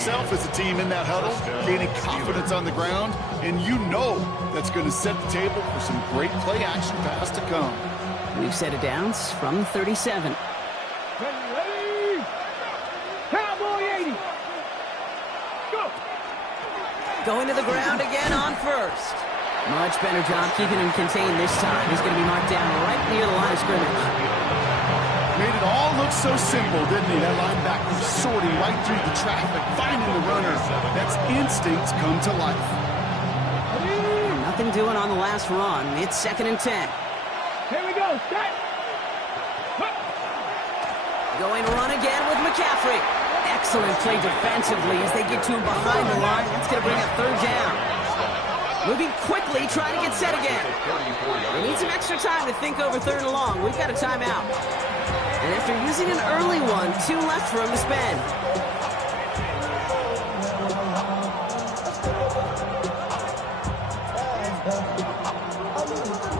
Self as a team in that huddle, gaining confidence on the ground, and you know that's going to set the table for some great play action pass to come. We've set it downs from 37. Ready. Cowboy 80. Go. Going to the ground again on first. Much better job keeping him contained this time. He's going to be marked down right near the line of scrimmage. Made it all look so simple, didn't he? That linebacker sorting right through the traffic, finding the runner. That's instincts come to life. Nothing doing on the last run. It's 2nd and 10. Here we go. Set. Going run again with McCaffrey. Excellent play defensively as they get to him behind the line. That's going to bring up 3rd down. Moving quickly, trying to get set again. They need some extra time to think over 3rd and long. We've got a timeout. And after using an early one, 2 left for him to spend.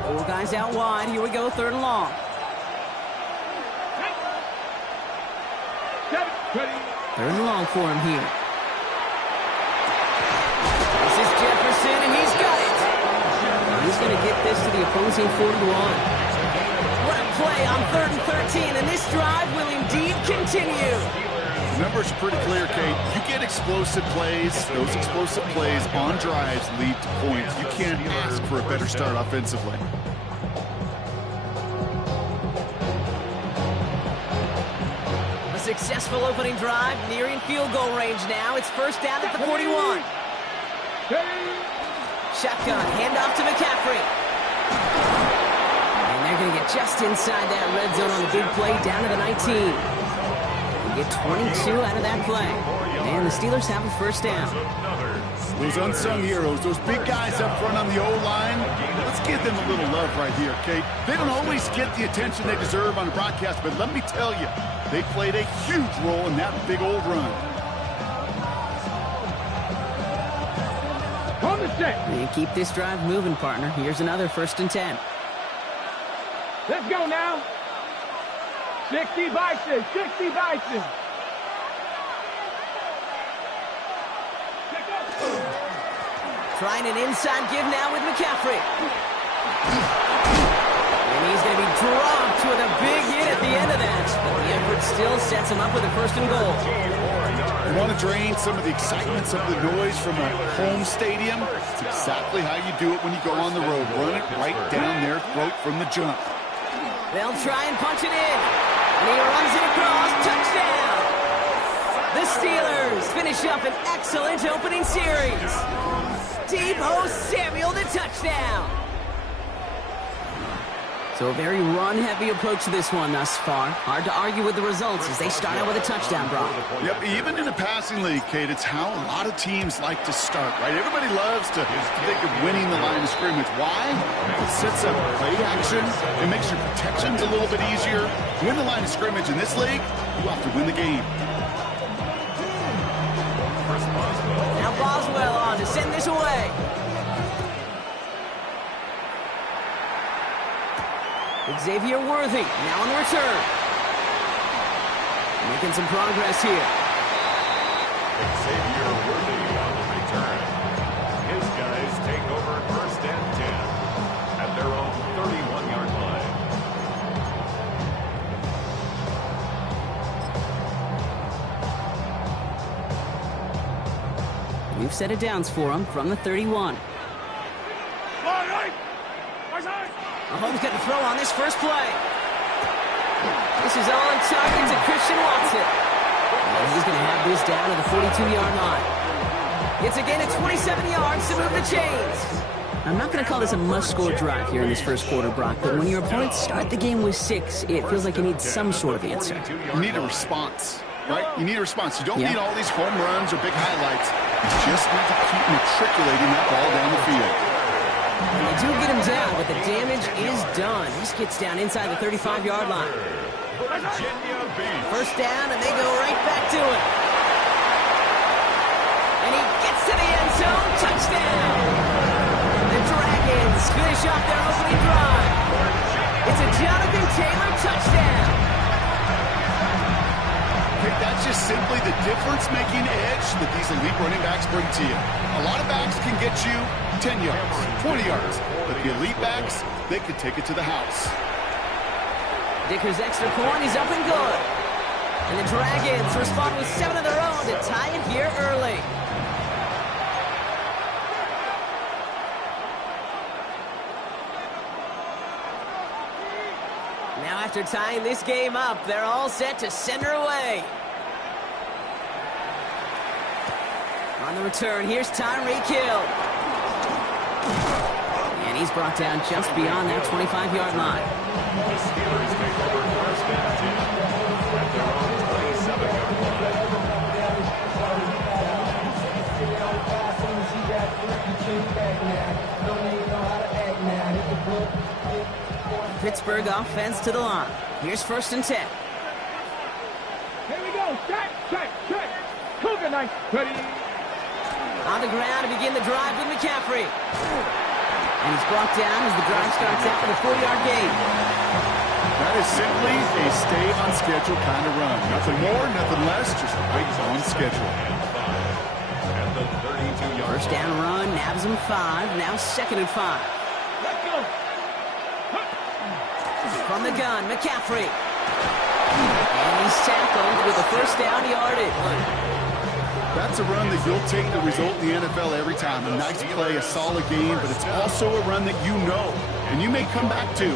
4 guys out wide. Here we go, 3rd and long. 3rd and long for him here. This is Jefferson, and he's got it. He's going to get this to the opposing 41. What a play on 3rd and 13, and this drive will indeed continue. The numbers are pretty clear, Kate. You get explosive plays. Those explosive plays on drives lead to points. You can't ask for a better start offensively. A successful opening drive, nearing field goal range now. It's 1st down at the 41. Shotgun, handoff to McCaffrey. They're going to get just inside that red zone on the big play, down to the 19. They get 22 out of that play. And the Steelers have a 1st down. Those unsung heroes, those big guys up front on the O-line, let's give them a little love right here, Kate. They don't always get the attention they deserve on the broadcast, but let me tell you, they played a huge role in that big old run. On the set. And keep this drive moving, partner. Here's another 1st and 10. Let's go now. 60 Bison. 60 Bison. Trying an inside give now with McCaffrey. And he's going to be dropped with a big hit at the end of that. But the effort still sets him up with a 1st and goal. You want to drain some of the excitement, some of the noise from a home stadium? It's exactly how you do it when you go on the road. Run it right down their throat from the jump. They'll try and punch it in. And he runs it across. Touchdown! The Steelers finish up an excellent opening series. Deebo Samuel the touchdown. So a very run-heavy approach to this one thus far. Hard to argue with the results as they start out with a touchdown, Brock. Yep, even in a passing league, Kate, it's how a lot of teams like to start, right? Everybody loves to think of winning the line of scrimmage. Why? It sets up play action. It makes your protections a little bit easier. Win the line of scrimmage in this league, you have to win the game. Now Boswell on to send this away. Xavier Worthy now on the return. Making some progress here. Xavier Worthy on the return. His guys take over 1st and 10 at their own 31-yard line. We've set it downs for him from the 31. Mahomes got to throw on this first play. This is on target to Christian Watson. And he's going to have this down to the 42-yard line. It's again at 27 yards to move the chains. I'm not going to call this a must-score drive here in this first quarter, Brock, but when your opponents start the game with 6, it feels like you need some sort of answer. You need a response, right? You need a response. You don't need all these home runs or big highlights. You just need to keep matriculating that ball down the field. And they do get him down, but the damage is done. He just gets down inside the 35-yard line. 1st down, and they go right back to it. And he gets to the end zone. Touchdown! The Dragons finish off their opening drive. It's a Jonathan Taylor touchdown. Okay, that's just simply the difference-making edge that these elite running backs bring to you. A lot of backs can get you 10 yards, 20 yards, but the elite backs, they can take it to the house. Dicker's extra point is up and good. And the Dragons respond with 7 of their own to tie it here early. Now after tying this game up, they're all set to send her away. On the return, here's Tyreek Hill. And he's brought down just beyond that 25-yard line. The Steelers take over first and 10 at their own 27-yard line. Pittsburgh offense to the line. Here's 1st and 10. Here we go. Check. Cougar knife. Ready. On the ground to begin the drive with McCaffrey. And he's brought down as the drive starts out with a 4-yard gain. That is simply a stay-on-schedule kind of run. Nothing more, nothing less, just right on schedule. At the 32-yard line. First down run, nabs him 5. Now 2nd and 5. Let's go. From the gun, McCaffrey. And he's tackled with a first down yardage. That's a run that you'll take the result in the NFL every time. A nice play, a solid game, but it's also a run that you know, and you may come back to,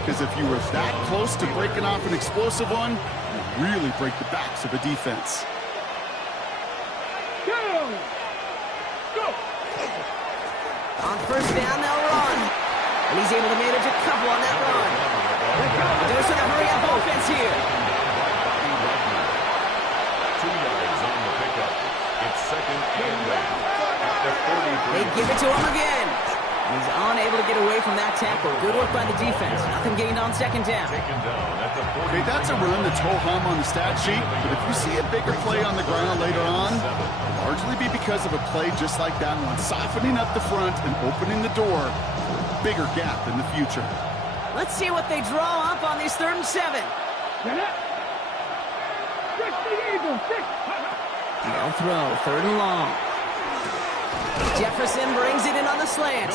because if you were that close to breaking off an explosive one, you really break the backs of a defense. Go. On first down, they'll run. And he's able to manage a couple on that run. There's a hurry-up offense here. 2 yards on the pickup. It's 2nd and 8 at the 43. They give it to him again. He's unable to get away from that tackle. Good work by the defense. Nothing gained on 2nd down. Taken down at the 40. Okay, that's a run that's ho-hum on the stat sheet, but if you see a bigger play on the ground later on, it'll largely be because of a play just like that one, softening up the front and opening the door for a bigger gap in the future. Let's see what they draw up on this 3rd and 7. They'll throw, 3rd and long. Jefferson brings it in on the slant.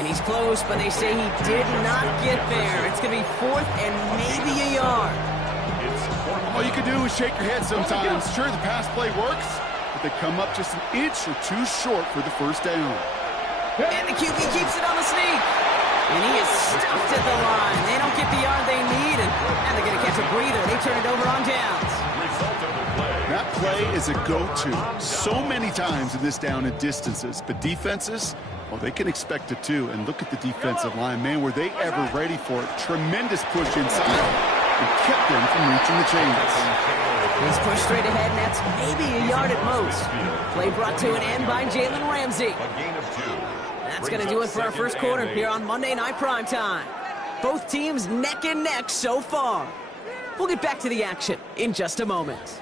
And he's close, but they say he did not get there. It's going to be 4th and maybe a yard. All you can do is shake your head sometimes. Sure, the pass play works, but they come up just an inch or two short for the first down. And the QB keeps it on the sneak. And he is stuffed at the line. They don't get the yard they need, and they're going to catch a breather. They turn it over on downs. That play is a go-to so many times in this down and distances, but defenses, well, they can expect it too. And look at the defensive line, man, were they ever ready for it? Tremendous push inside and kept them from reaching the chains. He's pushed straight ahead, and that's maybe a yard at most. Play brought to an end by Jalen Ramsey. That's going to do it for our first quarter here on Monday Night Primetime. Both teams neck and neck so far. We'll get back to the action in just a moment.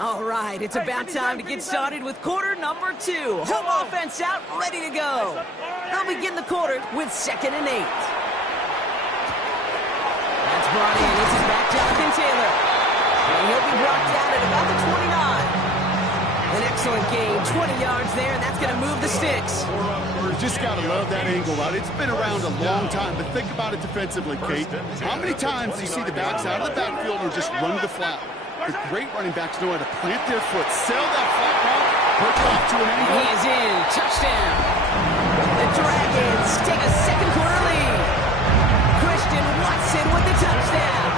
All right, it's about time to get started with quarter number 2. Home offense out, ready to go. They'll begin the quarter with 2nd and 8. That's brought in. This is back Jonathan Taylor. And he'll be brought down at about the 29. An excellent gain, 20 yards there, and that's going to move the sticks. You just got to love that angle out. It's been around a long time, but think about it defensively, Kate. How many times do you see the backs out of the backfield or just run the flat? The great running backs know how to plant their foot, sail that flat route, work it off to an angle. He is in. Touchdown. The Dragons take a second quarter lead. Christian Watson with the touchdown.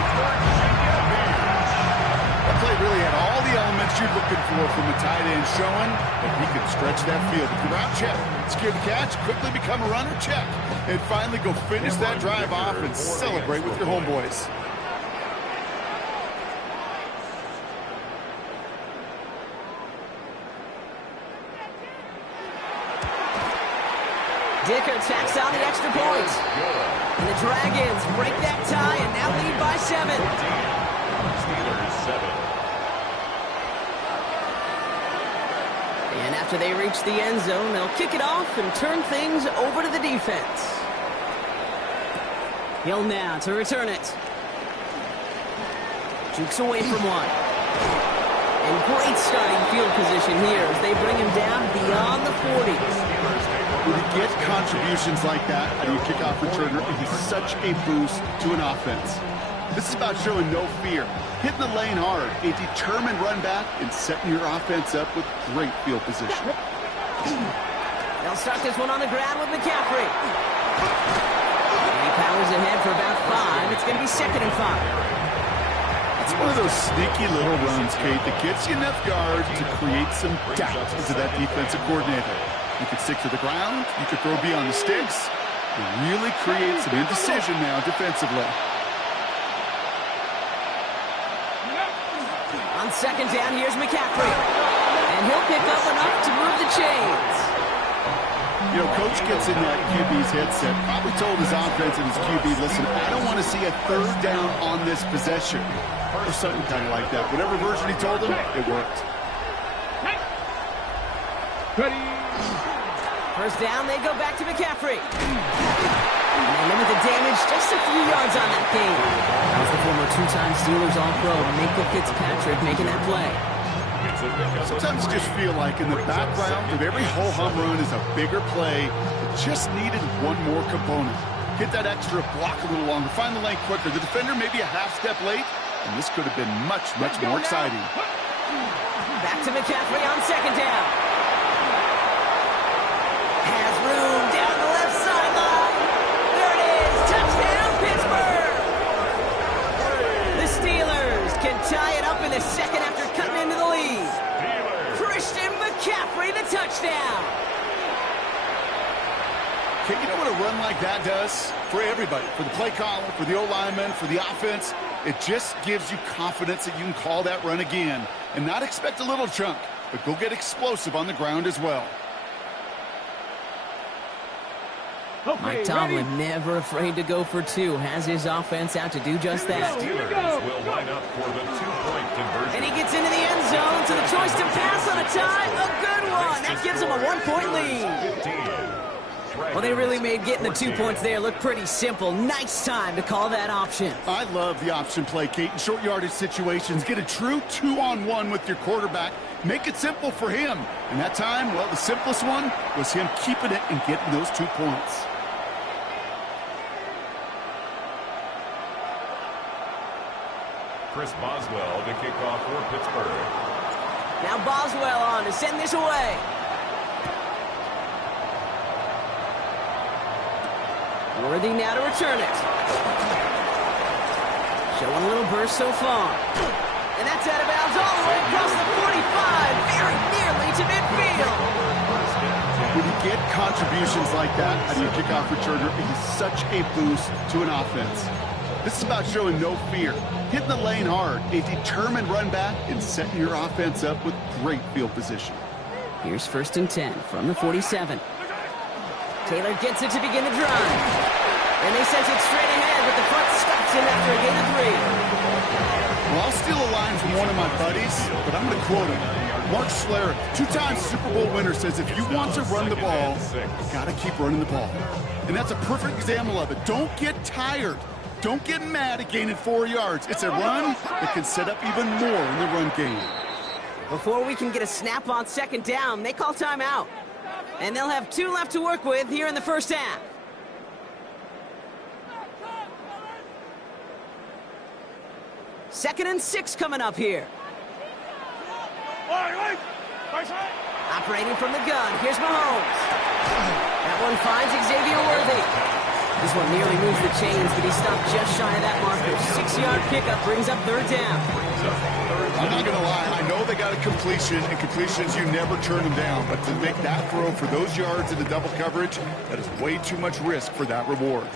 That play really had all the elements you're looking for from a tight end, showing that he can stretch that field. If you're out, check. Scared to catch, quickly become a runner, check. And finally go finish that drive off and celebrate with your homeboys. Dicker tacks on the extra point. And the Dragons break that tie and now lead by 7. Steelers 7. And after they reach the end zone, they'll kick it off and turn things over to the defense. Hill now to return it. Jukes away from one. And great starting field position here as they bring him down beyond the 40. When you get contributions like that out of your kickoff returner, it is such a boost to an offense. This is about showing no fear, hitting the lane hard, a determined run back, and setting your offense up with great field position. They'll start this one on the ground with McCaffrey. He powers ahead for about 5. It's going to be 2nd and 5. It's one of those sneaky little runs, Kate, that gets you enough yards to create some doubt into that defensive coordinator. You could stick to the ground, you could throw beyond the sticks, and really create some indecision now defensively. On 2nd down, here's McCaffrey. And he'll pick up enough to move the chains. You know, Coach gets in that QB's headset, probably told his offense and his QB, listen, I don't want to see a 3rd down on this possession. Or something kind of like that. Whatever version he told him, it worked. Ready. 1st down, they go back to McCaffrey. And they limit the damage just a few yards on that game. That was the former 2-time Steelers All-Pro, Minka Fitzpatrick, making that play. Sometimes you just feel like in the background of every ho-hum run is a bigger play that just needed one more component. Hit that extra block a little longer, find the lane quicker. The defender maybe a half step late, and this could have been much, much more exciting. Back to McCaffrey on 2nd down. Has room down the left sideline. There it is. Touchdown, Pittsburgh. The Steelers can tie it up in the 2nd after cutting into the lead. Christian McCaffrey, the touchdown. Okay, you know what a run like that does? For everybody, for the play caller, for the O-lineman, for the offense, it just gives you confidence that you can call that run again and not expect a little chunk, but go get explosive on the ground as well. Okay, Mike Tomlin never afraid to go for 2. Has his offense out to do just that. Steelers will line up for the 2-point conversion. And he gets into the end zone, so the choice to pass on a tie, a good one. That gives him a 1-point lead. 15. Well, they really made getting the 2 points there look pretty simple. Nice time to call that option. I love the option play, Kate. In short yardage situations, get a true 2-on-1 with your quarterback. Make it simple for him. And that time, well, the simplest one was him keeping it and getting those 2 points. Chris Boswell to kick off for Pittsburgh. Now Boswell on to send this away. Worthy now to return it. Showing a little burst so far. And that's out of bounds all the way across the 45, very nearly to midfield. When you get contributions like that out of your kickoff returner, it is such a boost to an offense. This is about showing no fear, hitting the lane hard, a determined run back, and setting your offense up with great field position. Here's 1st and 10 from the 47. Taylor gets it to begin the drive. And they sent it straight ahead, but the front stops him after a gain of 3. Well, I'll steal a line from one of my buddies, but I'm going to quote him. Mark Schlereth, 2-time Super Bowl winner, says if you want to run the ball, you got to keep running the ball. And that's a perfect example of it. Don't get tired. Don't get mad at gaining 4 yards. It's a run that can set up even more in the run game. Before we can get a snap on 2nd down, they call timeout. And they'll have 2 left to work with here in the 1st half. Second and 6 coming up here. Operating from the gun, here's Mahomes. That one finds Xavier Worthy. This one nearly moves the chains, but he stopped just shy of that marker. 6-yard pickup brings up 3rd down. I'm not going to lie. I know they got a completion, and completions, you never turn them down. But to make that throw for those yards in the double coverage, that is way too much risk for that reward.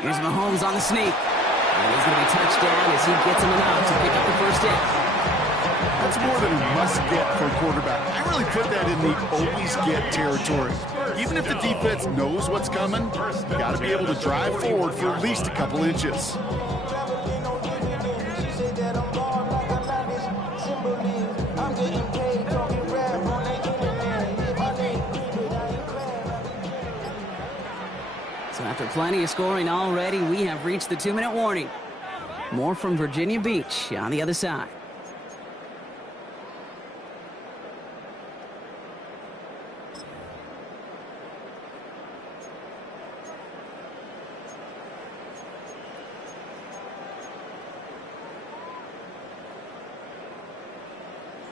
Here's Mahomes on the sneak. And he's going to be touched down as he gets him enough to pick up the 1st down. That's more than a must-get for a quarterback. I really put that in the always-get territory. Even if the defense knows what's coming, you got to be able to drive forward for at least a couple inches. So after plenty of scoring already, we have reached the 2-minute warning. More from Virginia Beach on the other side.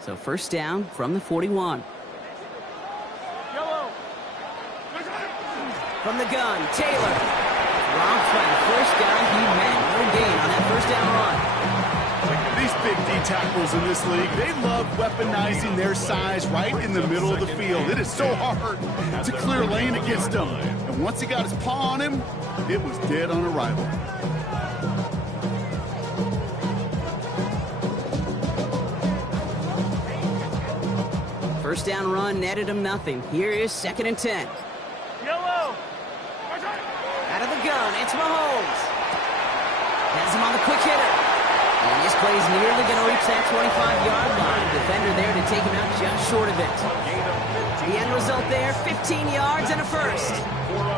So first down from the 41. From the gun, Taylor. Rocked by the first guy he met. No gain on that first down run. These big D tackles in this league, they love weaponizing their size right in the middle of the field. It is so hard to clear lane against them. And once he got his paw on him, it was dead on arrival. First down run netted him nothing. Here is 2nd and 10. Yellow. Out of the gun, it's Mahomes. Has him on the quick hitter. And this play is nearly going to reach that 25-yard line. Defender there to take him out just short of it. The end result there, 15 yards and a first.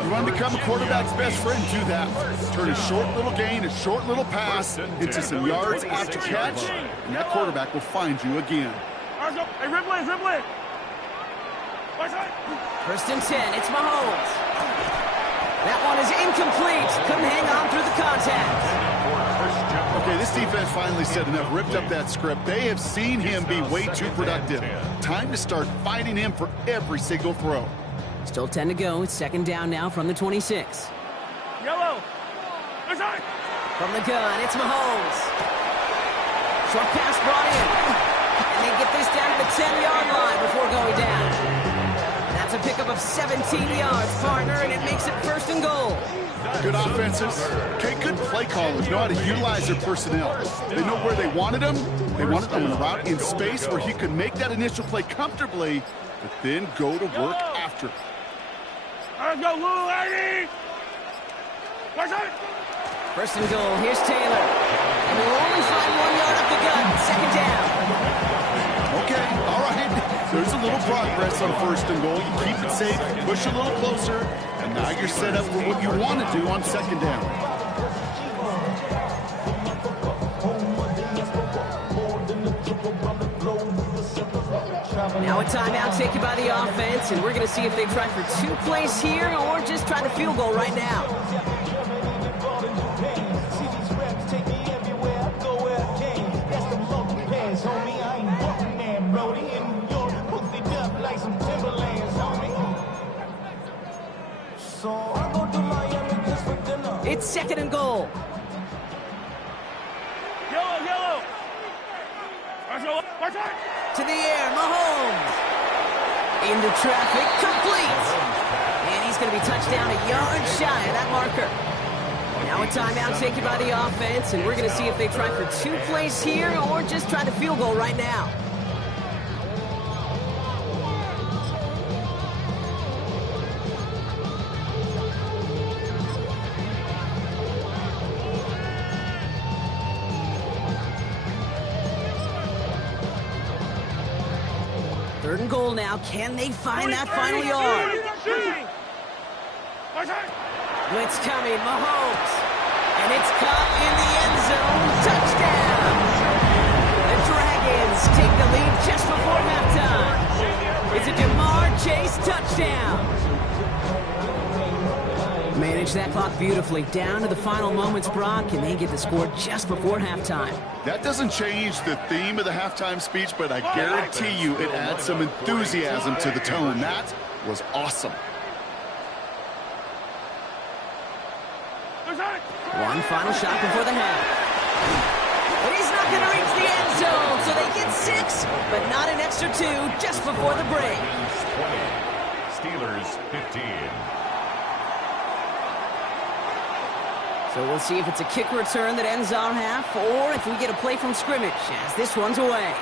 You want to become a quarterback's best friend, do that. Turn a short little gain, a short little pass into some yards after catch, and that quarterback will find you again. Hey, Ripley. First and 10, it's Mahomes. That one is incomplete. Couldn't hang on through the contact. Okay, this defense finally said enough, ripped up that script. They have seen him be way too productive. Time to start fighting him for every single throw. Still 10 to go. It's 2nd down now from the 26. Yellow. From the gun, it's Mahomes. Short pass brought in. And they get this down to the 10-yard line before going down. That's a pickup of 17 yards, partner, and it makes it 1st and goal. Good offenses. Okay, good play callers know how to utilize their personnel. They know where they wanted them. They wanted them in a route in space where he could make that initial play comfortably, but then go to work after. Let's go, little lady. First and goal. Here's Taylor. And we'll only find 1 yard up the gun. 2nd down. Okay, all right. There's a little progress on 1st and goal. You keep it safe, push a little closer, and now you're set up for what you want to do on 2nd down. Now a timeout taken by the offense, and we're going to see if they try for 2 plays here or just try the field goal right now. It's 2nd and goal. Yellow. To the air, Mahomes. Into traffic, complete. And he's going to be touched down a yard shy of that marker. Now a timeout taken by the offense, and we're going to see if they try for 2 plays here or just try the field goal right now. Third and goal now. Can they find that final yard? Blitz coming, Mahomes. And it's caught in the end zone. Touchdown! The Dragons take the lead just before halftime. It's a Jamar Chase touchdown. Manage that clock beautifully. Down to the final moments, Brock, and they get the score just before halftime. That doesn't change the theme of the halftime speech, but I guarantee you it adds some enthusiasm to the tone. That was awesome. One final shot before the half. But he's not going to reach the end zone, so they get 6, but not an extra 2 just before the break. Steelers 15. So we'll see if it's a kick return that ends our half, or if we get a play from scrimmage, as this one's away.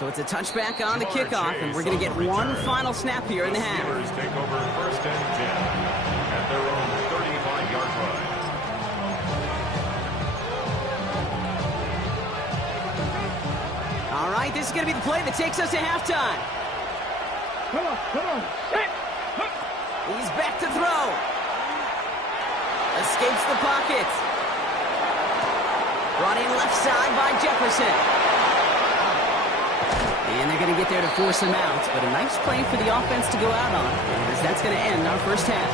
So it's a touchback on the kickoff, and we're going to get one final snap here in the half. Steelers take over 1st and 10 at their own 35-yard line. All right, this is going to be the play that takes us to halftime. Come on. Hit. He's back to throw. Escapes the pocket. Brought in left side by Jefferson. And they're going to get there to force him out. But a nice play for the offense to go out on, as that's going to end our first half.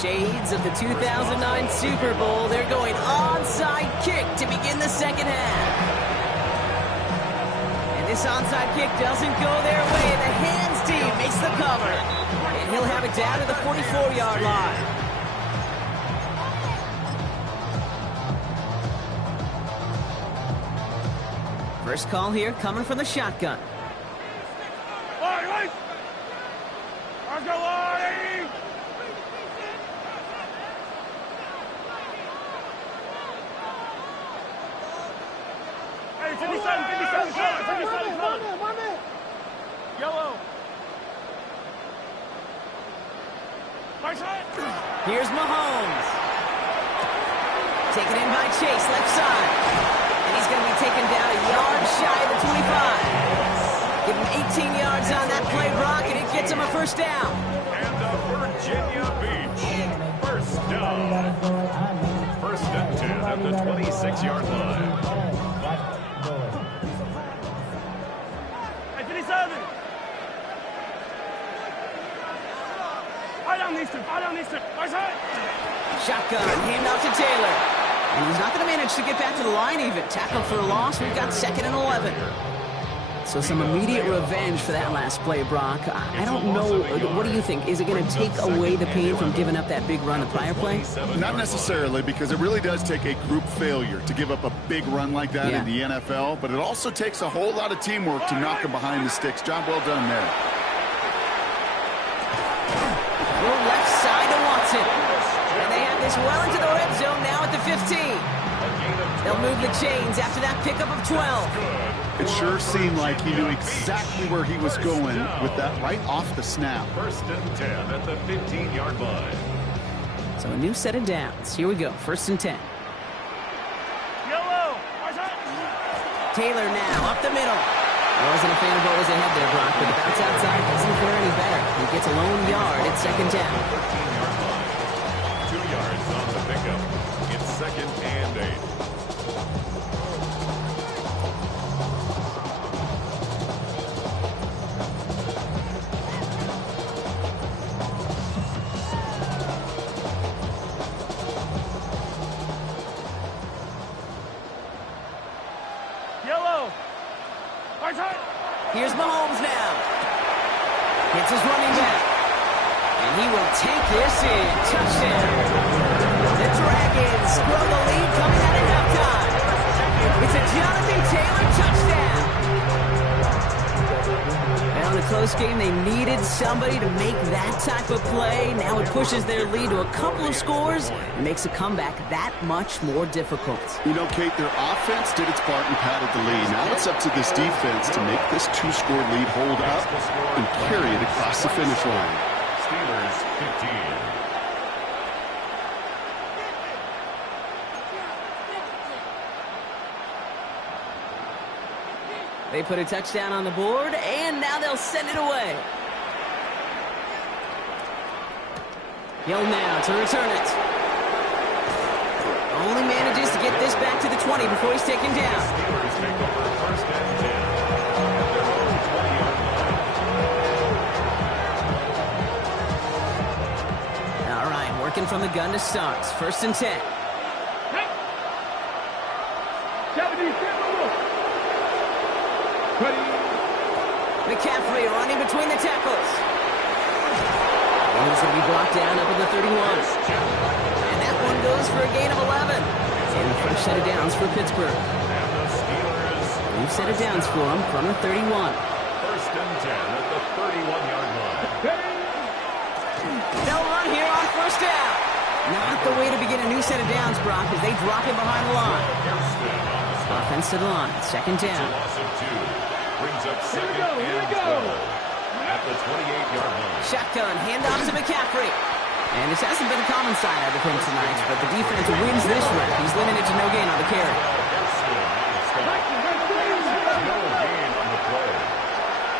Shades of the 2009 Super Bowl. They're going onside kick to begin the second half. And this onside kick doesn't go their way. The hands team makes the cover. And he'll have it down to the 44-yard line. First call here coming from the shotgun. Let's go, Line! Hey, 57, Yellow. Here's Mahomes. Taken in by Chase, left side. And he's going to be taken down a yard shy of the 25. Give him 18 yards on that play, Brock, and it gets him a first down. And the Virginia Beach. First down. 1st and 10 at the 26-yard line. Hey, 57. I down these two. Shotgun, handoff to Taylor. And he's not going to manage to get back to the line even. Tackle for a loss. We've got 2nd and 11. So some immediate revenge for that last play, Brock. I don't know. What do you think? Is it going to take away the pain from giving up that big run the prior play? Not necessarily, because it really does take a group failure to give up a big run like that in the NFL. But it also takes a whole lot of teamwork to knock them behind the sticks. Job well done there. Throw left side to Watson. And they have this well into the red zone now at the 15. They'll move the chains after that pickup of 12. It sure seemed like he knew exactly where he was going with that right off the snap. 1st and 10 at the 15-yard line. So a new set of downs. Here we go. 1st and 10. Yellow. Taylor now up the middle. Wasn't a fan of what was ahead there, Brock, but the bounce outside doesn't fare any better. He gets a lone yard at 2nd down. 13-yard line. 2 yards on the pickup. It's 2nd and 8. Here's Mahomes now. Hits his running back. And he will take this in. Touchdown. The Dragons grow the lead coming out of halftime. It's a Jonathan Taylor touchdown. Well, in a close game, they needed somebody to make that type of play. Now it pushes their lead to a couple of scores and makes a comeback that much more difficult. You know, Kate, their offense did its part and padded the lead. Now it's up to this defense to make this 2-score lead hold up and carry it across the finish line. Steelers 15. They put a touchdown on the board, and now they'll send it away. Hill now to return it. Only manages to get this back to the 20 before he's taken down. Steelers take over 1st and 10 at their own 20-yard line. All right, working from the gun to start. 1st and 10. McCaffrey running between the tackles. And he's going to be brought down up at the 31. And that one goes for a gain of 11. And a fresh set of downs for Pittsburgh. And the Steelers. New set of downs for him from the 31. 1st and 10 at the 31-yard line. They'll run here on first down. Not the way to begin a new set of downs, Brock, as they drop him behind the line. Offense to the line, second down. Loss of 2. Brings up second and 12 at the 28-yard line. Shotgun, handoff to McCaffrey. And this hasn't been a common side out of him tonight, but the defense wins this rep. He's limited to no gain on the carry. No gain on the play.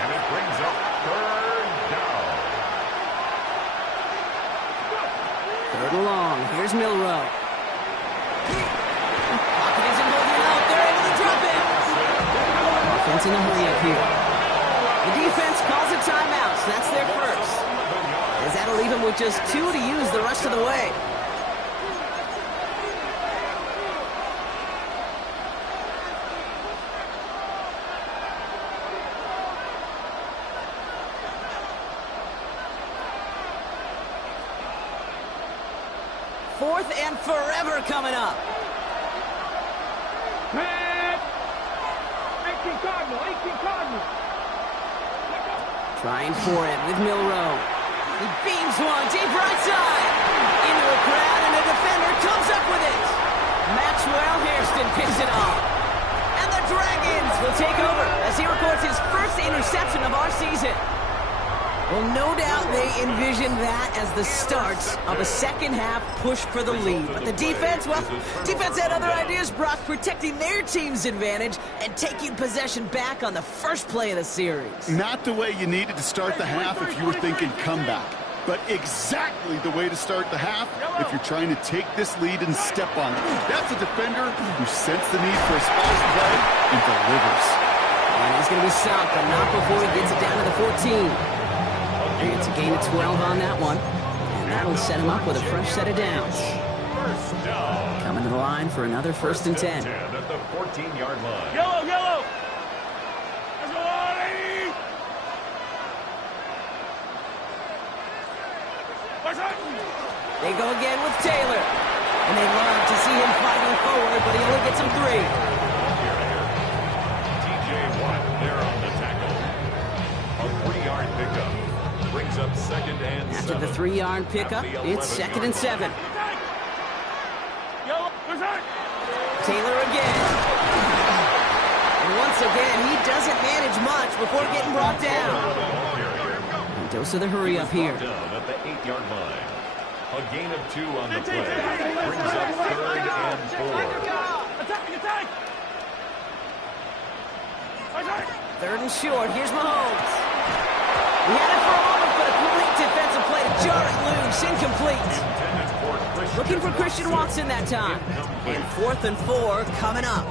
And it brings up third down. Third and long. Here's Milrow. Pocket isn't holding out. They're able to drop it. Offense in a hurry up here. The defense calls a timeout, so that's their first. As that'll leave him with just 2 to use the rest of the way. Fourth and forever coming up. Man! 18 Cardinal. Trying for it with Milrow. He beams one deep right side. Into a crowd, and a defender comes up with it. Maxwell Hairston picks it off. And the Dragons will take over as he records his first interception of our season. Well, no doubt they envisioned that as the start of a second-half push for the lead. But the defense, well, defense had other ideas, Brock, protecting their team's advantage and taking possession back on the first play of the series. Not the way you needed to start the half if you were thinking comeback, but exactly the way to start the half if you're trying to take this lead and step on it. That's a defender who sensed the need for a splash play and delivers. And he's going to be stopped, but not before he gets it down to the 14. It's a gain of 12 on that one. And that'll set him up with a fresh set of downs. First down. Coming to the line for another first and 10. At the 14-yard line. Yellow! Let's go on, 80! They go again with Taylor. And they love to see him fighting forward, but he only gets him 3. TJ Watt there on the tackle. A 3-yard pickup. Brings up second and After 7. the 3-yard pickup, it's second and 7. Taylor again. And once again, he doesn't manage much before getting brought down. And dose of the hurry up here. Down at the 8-yard line. A gain of 2 on the play. Brings up third and 4. Third and short. Here's Mahomes. He had it for a moment, but a great defensive play to jar it loose. Incomplete. Looking for Christian Watson that time. And 4th and 4 coming up.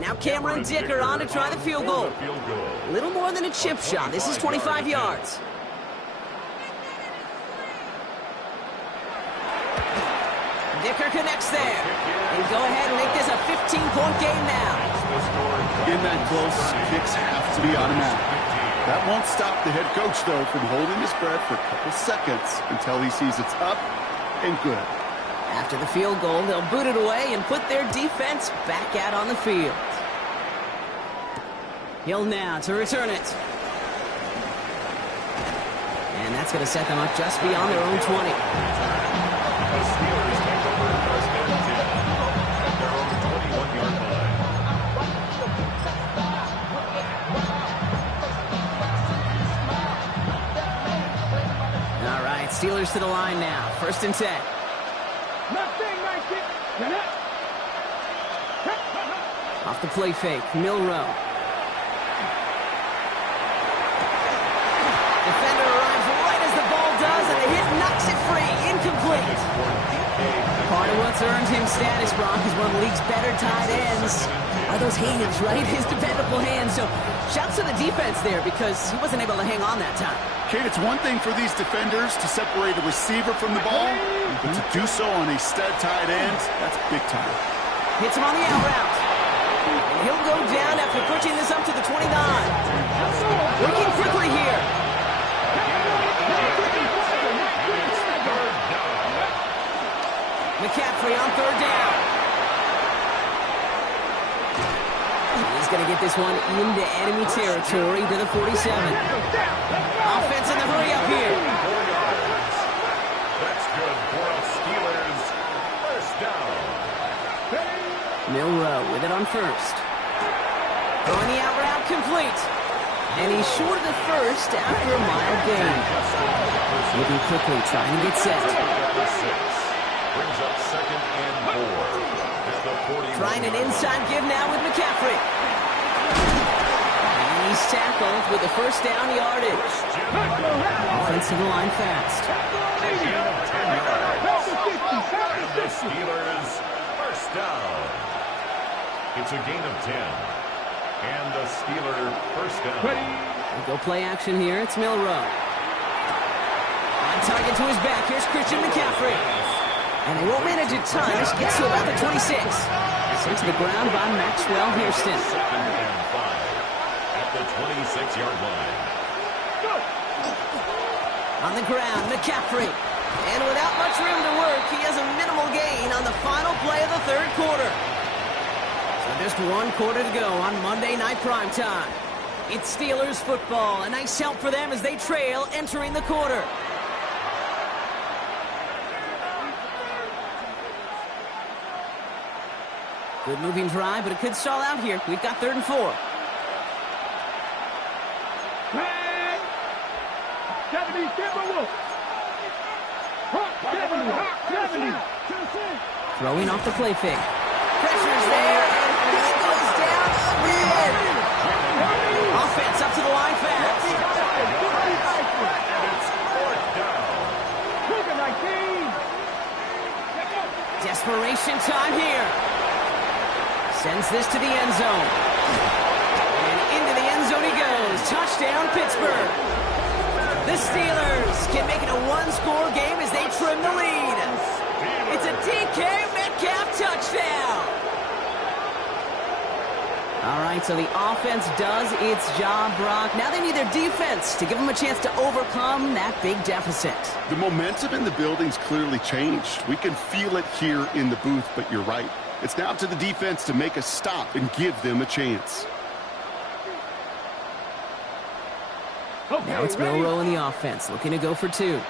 Now Cameron Dicker on to try the field goal. A little more than a chip shot. This is 25 yards. Dicker connects there. And go ahead and make this a 15-point game now. In that close, kicks have to be automatic. That won't stop the head coach, though, from holding his breath for a couple seconds until he sees it's up and good. After the field goal, they'll boot it away and put their defense back out on the field. Hill now to return it. And that's going to set them up just beyond their own 20. The Steelers take over first and 10 at their own 21-yard line. All right, Steelers to the line now. First and 10. Off the play fake, Milrow. Defender arrives right as the ball does, and the hit knocks it free. Incomplete. Part of what's earned him status, Brock, is one of the league's better tight ends. Are those hands, right? His dependable hands. So shouts to the defense there because he wasn't able to hang on that time. Kate, it's one thing for these defenders to separate a receiver from the ball, but to do so on a stud tight end, that's big time. Hits him on the out route. And he'll go down after pushing this up to the 29. Working quickly here. McCaffrey on third down. He's going to get this one into enemy territory to the 47. Offense in the hurry up here. it on first. Throwing the out route complete. And he's short of the first after a mild gain. Moving quickly, trying to get set. Brings up 2nd and 4 at the 41. Trying an inside give now with McCaffrey. And he's tackled with the first down yardage. Offensive line fast. And the Steelers first down. It's a gain of 10. And the Steeler first down. We'll go play action here. It's Milrow. On target to his back. Here's Christian McCaffrey. And they won't manage it time. This gets to about the 26. Sent to the ground by Maxwell Hairston. 2nd and 5 at the 26-yard line. On the ground, McCaffrey. And without much room to work, he has a minimal gain on the final play of the third quarter. So just one quarter to go on Monday Night Primetime. It's Steelers football. A nice help for them as they trail entering the quarter. Good moving drive, but it could stall out here. We've got 3rd and 4. Throwing off the play fake. Pressure's there, and he goes down again. Offense up to the line fast. And it's 4th down. Desperation time here. Sends this to the end zone. And into the end zone he goes. Touchdown, Pittsburgh. The Steelers can make it a one-score game as they trim the lead. It's a DK Metcalf touchdown. All right, so the offense does its job, Brock. Now they need their defense to give them a chance to overcome that big deficit. The momentum in the building's clearly changed. We can feel it here in the booth, but you're right. It's now to the defense to make a stop and give them a chance. Now it's Milrow in the offense, looking to go for 2.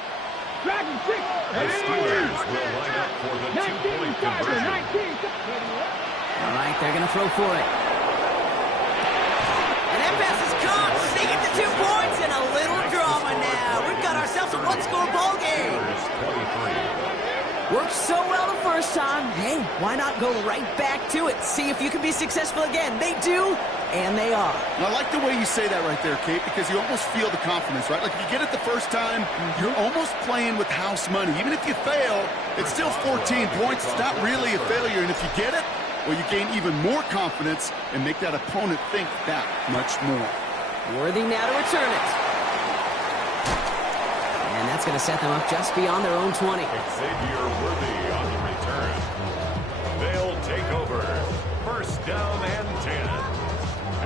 The Steelers will line up for the 2-point conversion. All right, they're going to throw for it. And that pass is caught. They get the 2 points and a little drama now. We've got ourselves a one-score ball game. Worked so well the first time. Hey, why not go right back to it? See if you can be successful again. They do, and they are. I like the way you say that right there, Kate, because you almost feel the confidence, right? Like if you get it the first time, you're almost playing with house money. Even if you fail, it's still 14 points. It's not really a failure. And if you get it, well, you gain even more confidence and make that opponent think that much more. Worthy now to return it. And that's going to set them up just beyond their own 20. Xavier Worthy on the return. They'll take over. First down and 10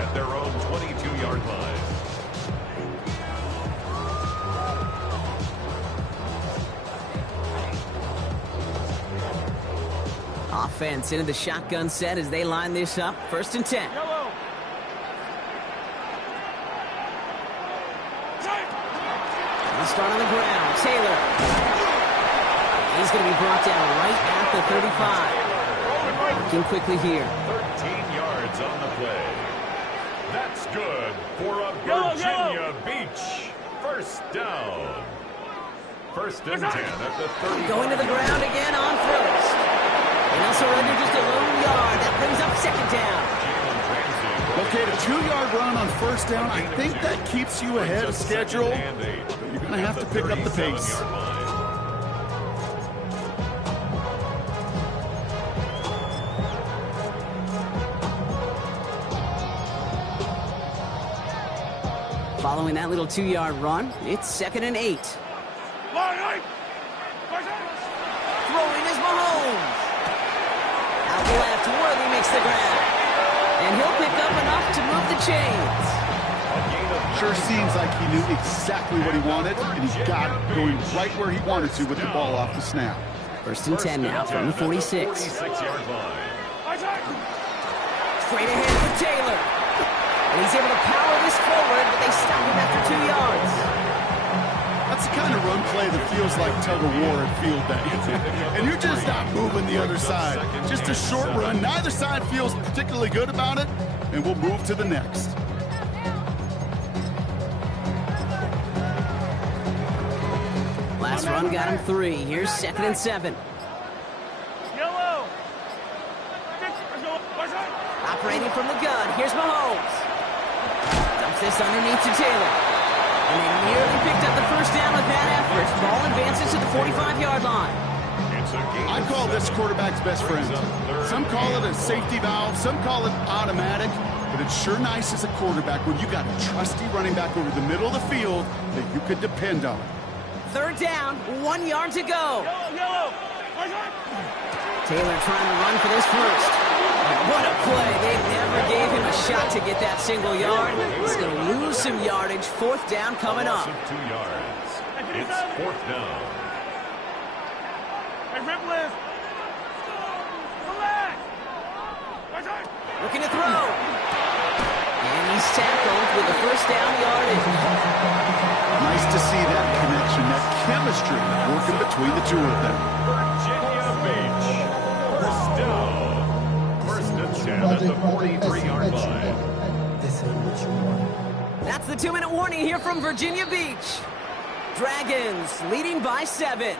at their own 22-yard line. Offense into the shotgun set as they line this up. 1st and 10. Start on the ground. Taylor. He's going to be brought down right at the 35. Working quickly here. 13 yards on the play. That's good for a Virginia Beach first down. 1st and 10 at the 30. Going to the ground again on first. And also under just a lone yard. That brings up 2nd down. Okay, the 2-yard run on 1st down, I think that keeps you ahead of schedule. You're going to have to pick up the pace. Following that little 2-yard run, it's 2nd and 8. Throwing is Mahomes. Out left, Worthy makes the grab. And he'll pick up enough to move the chains. Sure seems like he knew exactly what he wanted, and he got it going right where he wanted to with the ball off the snap. 1st and 10 now from the 46. 46-yard line. Straight ahead with Taylor. And he's able to power this forward, but they stop him after 2 yards. That's the kind of run play that feels like tug-of-war at field day. And you're just not moving the other side. Just a short run. Neither side feels particularly good about it, and we'll move to the next. Last run got him 3. Here's 2nd and 7. Yellow. Operating from the gun. Here's Mahomes. Dumps this underneath to Taylor. And they nearly picked up the first down with that effort. Ball advances to the 45-yard line. I call this quarterback's best friend. Some call it a safety valve. Some call it automatic. But it's sure nice as a quarterback when you got a trusty running back over the middle of the field that you could depend on. 3rd down, 1 yard to go. Yellow. Taylor trying to run for this first. What a play. They never gave him a shot to get that single yard. He's going to lose some yardage. 4th down coming up. 2 yards. It's 4th down. Hey, Ripley. Relax. Looking to throw. And he's tackled with the first down yardage. Nice to see that connection, that chemistry working between the two of them. Virginia Beach. First down. First and 10 at the 43-yard line. This ain't what you want. That's the 2-minute warning here from Virginia Beach. Dragons leading by 7.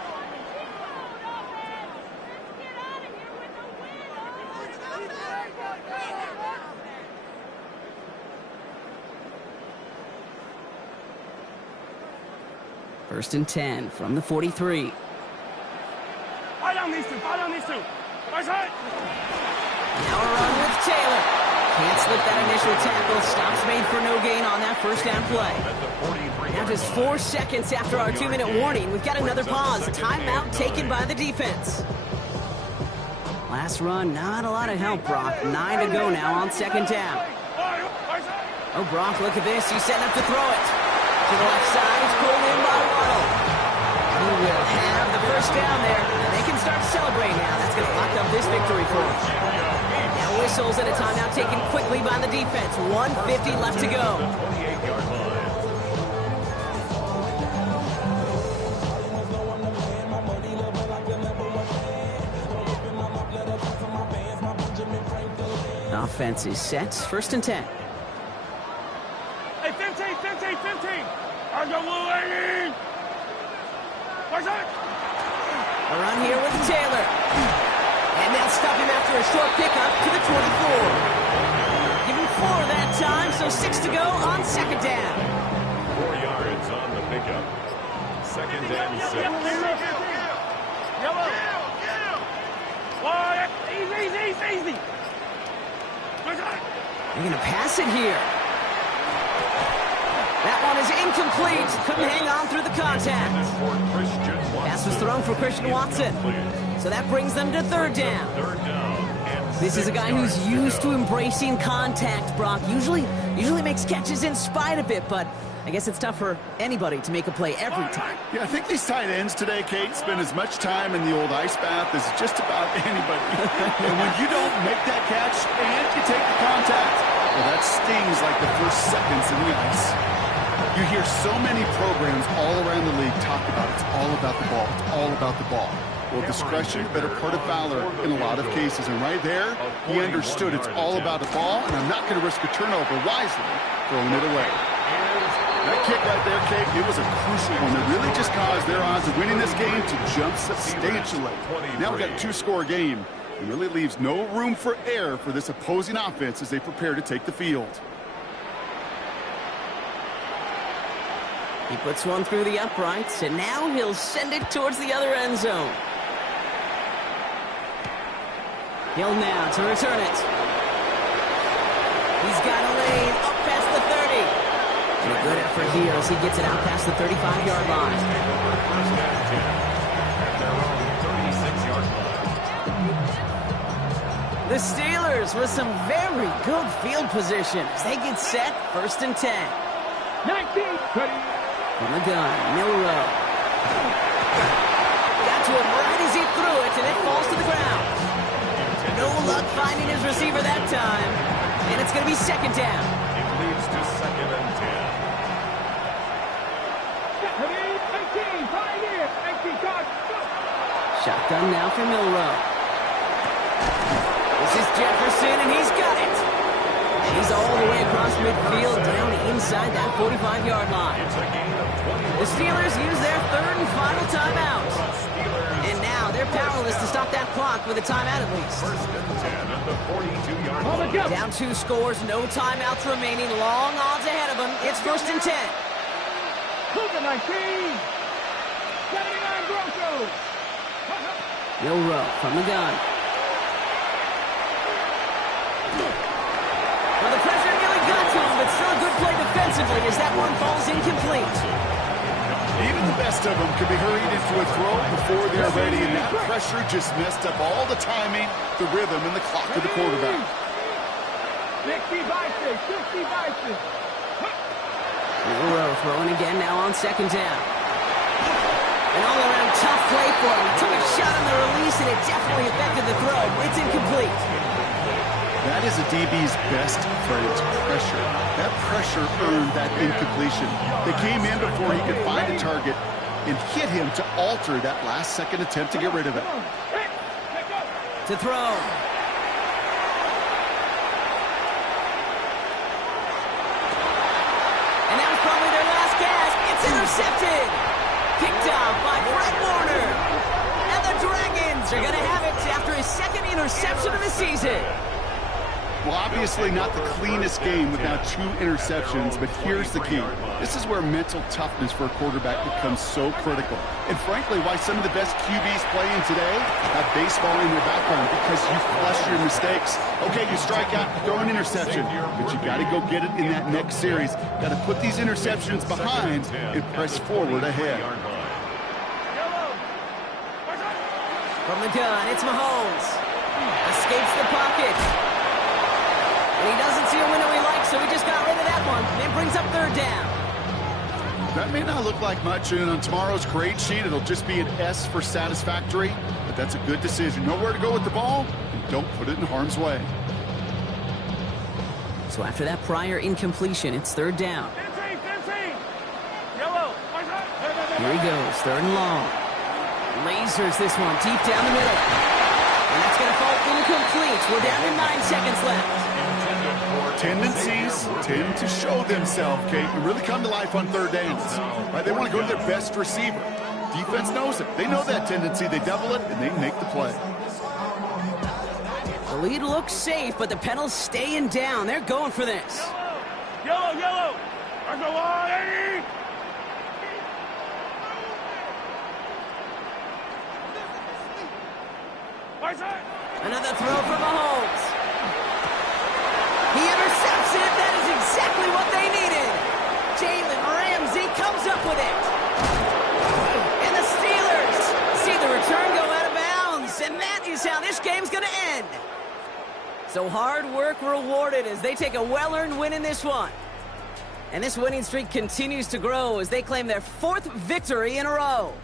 First and 10 from the 43. Fight on these two. Now a run with Taylor. Can't slip that initial tackle. Stops made for no gain on that first down play. Now just 4 seconds after our 2-minute warning, we've got another pause. Timeout taken by the defense. Last run, not a lot of help, Brock. 9 to go now on 2nd down. Oh, Brock, look at this. He's setting up to throw it. To the left side, it's pulled in by Waddle. He will have the first down there, and they can start celebrating now. That's going to lock up this victory for them. Now whistles and a timeout taken quickly by the defense. 1:50 left to go. 28-yard line. Offense is set. First and 10. Hey, 15. Are you willing? A run here with Taylor. And they'll stop him after a short pickup to the 24. Give him 4 that time, so 6 to go on 2nd down. 4 yards on the pickup. 2nd and 6. Yellow. Easy. They're going to pass it here. That one is incomplete. Couldn't hang on through the contact. Pass was thrown for Christian Watson. So that brings them to 3rd down. This is a guy who's used to embracing contact, Brock. Usually makes catches in spite of it, but I guess it's tough for anybody to make a play every time. Yeah, I think these tight ends today, Kate, spend as much time in the old ice bath as just about anybody. And when you don't make that catch and you take the contact, well, that stings like the first seconds in the ice. You hear so many programs all around the league talk about it's all about the ball. It's all about the ball. Well, discretion, a better part of valor in a lot of cases. And right there, he understood it's all about the ball, and I'm not going to risk a turnover wisely, throwing it away. That kick right there, Kate, it was a crucial one that really just caused their odds of winning this game to jump substantially. Now we've got a 2-score game. It really leaves no room for error for this opposing offense as they prepare to take the field. He puts one through the uprights, and now he'll send it towards the other end zone. Hill now to return it. He's got a lane up past the 30. And a good effort here as he gets it out past the 35-yard line. The Steelers with some very good field position as they get set. 1st and 10. 19. From the gun, Milrow. Got to him right as he threw it, and it falls to the ground. No luck finding his receiver that time. And it's going to be 2nd down. It leads to 2nd and 10. Shotgun now for Milrow. This is Jefferson, and he's got it. And he's all the way across midfield, down inside that 45-yard line. The Steelers use their third and final timeout. And now they're powerless to stop that clock with a timeout at least. First and 10 at the 42-yard line. Down 2 scores, no timeouts remaining, long odds ahead of them. It's first and 10. Cougar 19. 79 Broncos. Milrow from the gun. Well, the pressure nearly got to him, but still a good play defensively as that one falls incomplete. Even the best of them can be hurried into a throw before they're ready, and that pressure just messed up all the timing, the rhythm, and the clock of the quarterback. 60 Bison, 60 Bison. Milrow throwing again now on second down. An all-around tough play for him. He took a shot on the release, and it definitely affected the throw. It's incomplete. That is a DB's best friend, pressure. That pressure earned that incompletion. They came in before he could find a target and hit him to alter that last-second attempt to get rid of it. To throw. And that was probably their last gasp. It's intercepted. Picked off by Fred Warner. And the Dragons are going to have it after his second interception of the season. Well, obviously not the cleanest game with now 2 interceptions, but here's the key. This is where mental toughness for a quarterback becomes so critical. And frankly, why some of the best QBs playing today have baseball in their background, because you flush your mistakes. Okay, you strike out, throw an interception, but you got to go get it in that next series. Got to put these interceptions behind and press forward ahead. From the gun, it's Mahomes. Escapes the pocket. And he doesn't see a window he likes, so he just got rid of that one. And it brings up third down. That may not look like much, and on tomorrow's grade sheet, it'll just be an S for satisfactory, but that's a good decision. Know where to go with the ball, and don't put it in harm's way. So after that prior incompletion, it's third down. 15. Yellow. Here he goes, third and long. Lasers this one deep down the middle. And that's going to fall incomplete. We're down to 9 seconds left. Tendencies tend to show themselves, Kate, and really come to life on third downs. Right? They want to go to their best receiver. Defense knows it. They know that tendency. They double it, and they make the play. The lead looks safe, but the Penals staying down. They're going for this. Yellow. I'm the line. Another throw from Mahomes. He intercepts it. That is exactly what they needed. Jalen Ramsey comes up with it. And the Steelers see the return go out of bounds. And that is how this game's going to end. So hard work rewarded as they take a well-earned win in this one. And this winning streak continues to grow as they claim their 4th victory in a row.